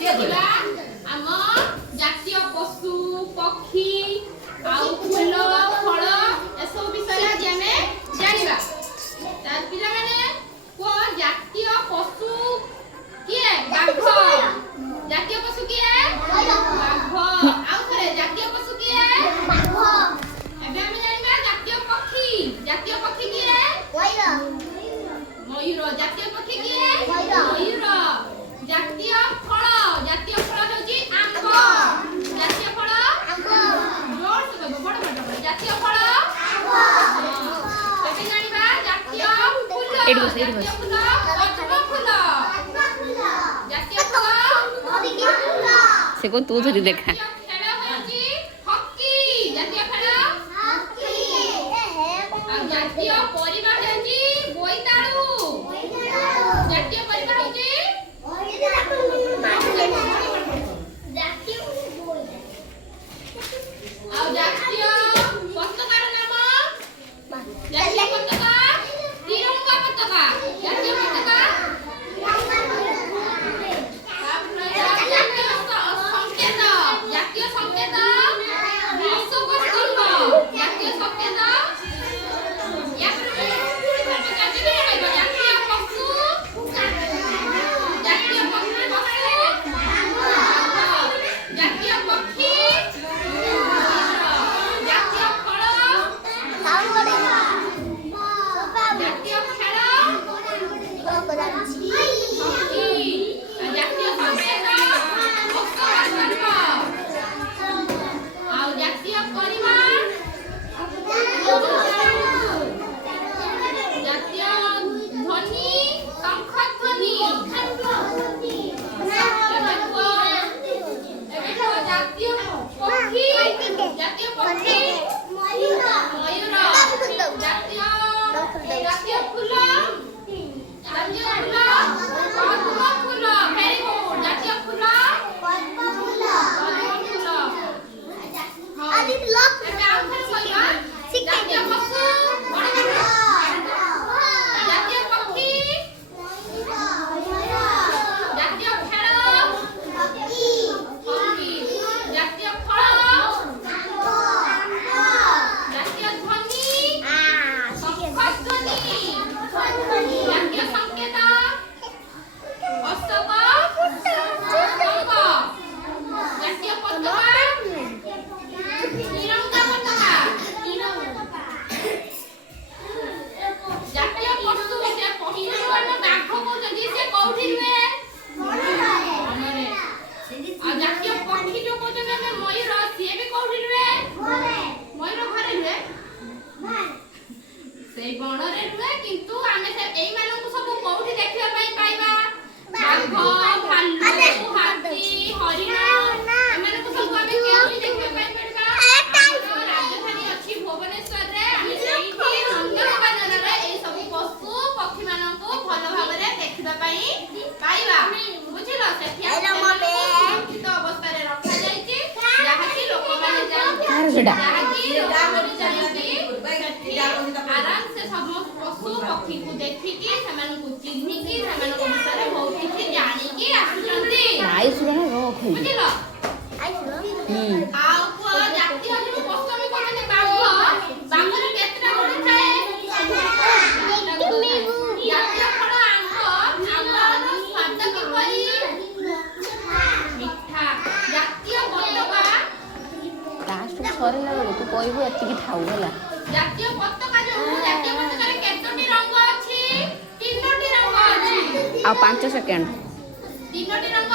ଦେଖିବା ଆମ ଜାତୀୟ ପଶୁ ପକ୍ଷୀ ଆଉ ଫୁଲ ଫଳ ଏସବୁ ବିଷୟରେ ଆଜି ଆମେ ଜାଣିବା। ପିଲାମାନେ କୁହ ଜାତୀୟ ପଶୁ କିଏ? ବାଘ। ଜାତୀୟ ପଶୁ କିଏ? ବାଘ। ଆଉ ଥରେ ଜାତୀୟ ପଶୁ କିଏ? ବାଘ। ଏବେ ଆମେ ଜାଣିବା ଜାତୀୟ ପକ୍ଷୀ। ଜାତୀୟ ପକ୍ଷୀ କିଏ? ମୟୂର। ଜାତୀୟ ପକ୍ଷୀ କିଏ? ମୟୂର। ଜାତୀୟ ଫଳ। ଜାତୀୟ ଫଳ ହେଉଛି ଆମ୍ବ। ଜାତୀୟ ଫଳ ଆମ୍ବ। ଜୋରସେ କହିବ, ବଡ଼ ବଡ଼ ବଡ଼। ଜାତୀୟ ଫଳ ଆମ୍ବ। ଏବେ ଜାଣିବା ଜାତୀୟ ଫୁଲ। ଜାତୀୟ ଫୁଲ ପଦ୍ମ ଫୁଲ। ଜାତୀୟ ଫୁଲ ସେ କୋଉ ତୁ ଧରି ଦେଖା। ଖେଳ ହେଉଛି ହକି। ଜାତୀୟ ଖେଳ ହକି। ଆଉ ଜାତୀୟ ପରିବା ହେଉଛି ବୋଇତାଳୁ। ଜାତୀୟ ପରିବା ହେଉଛି ଆଉ ଜାତୀୟ ପତାକାର ନାମ? ଜାତୀୟ ପତାକା ତ୍ରିରଙ୍ଗା ପତାକା। ଜାତୀୟ ପତାକା ସଂକେତ। ଜାତୀୟ ସଂକେତ ଅଶୋକ ସ୍ତମ୍ଭ। ଜାତୀୟ ସଂକେତ ଜାତୀୟ ପଶୁ। ଜାତୀୟ ପକ୍ଷୀ ଜାତୀୟ ପକ୍ଷୀ ଜାତୀୟ ଫଳ ଜାତୀୟ ଖେଳ ହକି। ଜାତୀୟ ସଂକେତ ଅଶୋକ ସ୍ତମ୍ଭ। ଆଉ ଜାତୀୟ ପରିବା ଜାତୀୟ ଧ୍ୱନି ଶଙ୍ଖ ଧ୍ୱନି। ଏବେ କୁହ ଜାତୀୟ ପକ୍ଷୀ। ଜାତୀୟ ପକ୍ଷୀ ମୟୂର। ଜାତୀୟ ଜାତୀୟ ଫୁଲ। ଜାତୀୟ ଫୁଲ ପଦ୍ମ ଫୁଲ। Very good. ଜାତୀୟ ଫୁଲ ପଦ୍ମ ଫୁଲ। ଏବେ ଆଉ ଥରେ କହିବା ଜାତୀୟ ପଶୁ ଜାତୀୟ ପକ୍ଷୀ ଜାତୀୟ ଖେଳ ହକି। ଜାତୀୟ ଫଳ ଜାତୀୟ ଧ୍ୱନି ଶଙ୍ଖ ଧ୍ୱନି। ଜାତୀୟ ସଂକେତ ଅଶୋକ ସ୍ତମ୍ଭ। ଜାତୀୟ ପତାକା ତ୍ରିରଙ୍ଗା ପତାକା। ଜାତୀୟ ପଶୁ ସେ ପଶୁକୁ ଆମେ ବାଘ କହୁଛନ୍ତି, ସେ କୋଉଠି ରୁହେ? ମନରେ। ଆଉ ଜାତୀୟ ପକ୍ଷୀ ଯୋଉ କହୁଛନ୍ତି ଆମେ ମୟୂର, ସିଏ ବି କୋଉଠି ରୁହେ? ମୟୂର ଘରେ ରୁହେ, ସେଇ ବଣରେ ରୁହେ। କିନ୍ତୁ ଆମେ ଏଇମାନଙ୍କୁ ସବୁ କୋଉଠି ଦେଖିବା ପାଇଁ ପାଇବା? ବାଘ, ଭାଲୁ, ହାତୀ, ହରିଣ ଏମାନଙ୍କୁ ସବୁ ଆମେ କେଉଁଠି ଦେଖିବା ପାଇଁ ପାଇବା? ଆମର ରାଜଧାନୀ ଅଛି ଭୁବନେଶ୍ୱରରେ। ଆମେ ସେଇଠି ନନ୍ଦନକାନନରେ ଏଇ ସବୁ ପଶୁ ପକ୍ଷୀ ମାନଙ୍କୁ ଭଲ ଭାବରେ ଦେଖିବା ପାଇଁ ପାଇବା। ବୁଝିଲ? ସେଠି ସୁରକ୍ଷିତ ଅବସ୍ଥାରେ ରଖାଯାଇଛି, ଯାହାକି ଲୋକମାନେ ଯାଇକି ଆରାମସେ ସମସ୍ତ ପଶୁ ପକ୍ଷୀକୁ ଦେଖିକି ସେମାନଙ୍କୁ ଚିହ୍ନିକି ସେମାନଙ୍କ ବିଷୟରେ ବହୁତ କିଛି ଜାଣିକି ଆସୁଛନ୍ତି। ବୁଝିଲ? ଆଉ ଜାତୀୟ ପଶୁ ଆମେ କହୁଛନ୍ତି ବାଘ। ବାଘର କେତେଟା ଗୋଡ଼ ଥାଏ? ଜାତୀୟ ଫଳ ଆମ୍ବ। ଆମ୍ବର ସ୍ୱାଦ କିପରି? ମିଠା। ଜାତୀୟ ପତାକା ସରିଲା ବେଳକୁ କହିବୁ ଏତିକି ଥାଉ ହେଲା। ଜାତୀୟ ପତାକା ଯୋଉ ଜାତୀୟ ପତାକାରେ କେତୋଟି ରଙ୍ଗ ଅଛି? 3ଟି ରଙ୍ଗ ଅଛି। ଆଉ 5 ସେକେଣ୍ଡ। 3ଟି ରଙ୍ଗ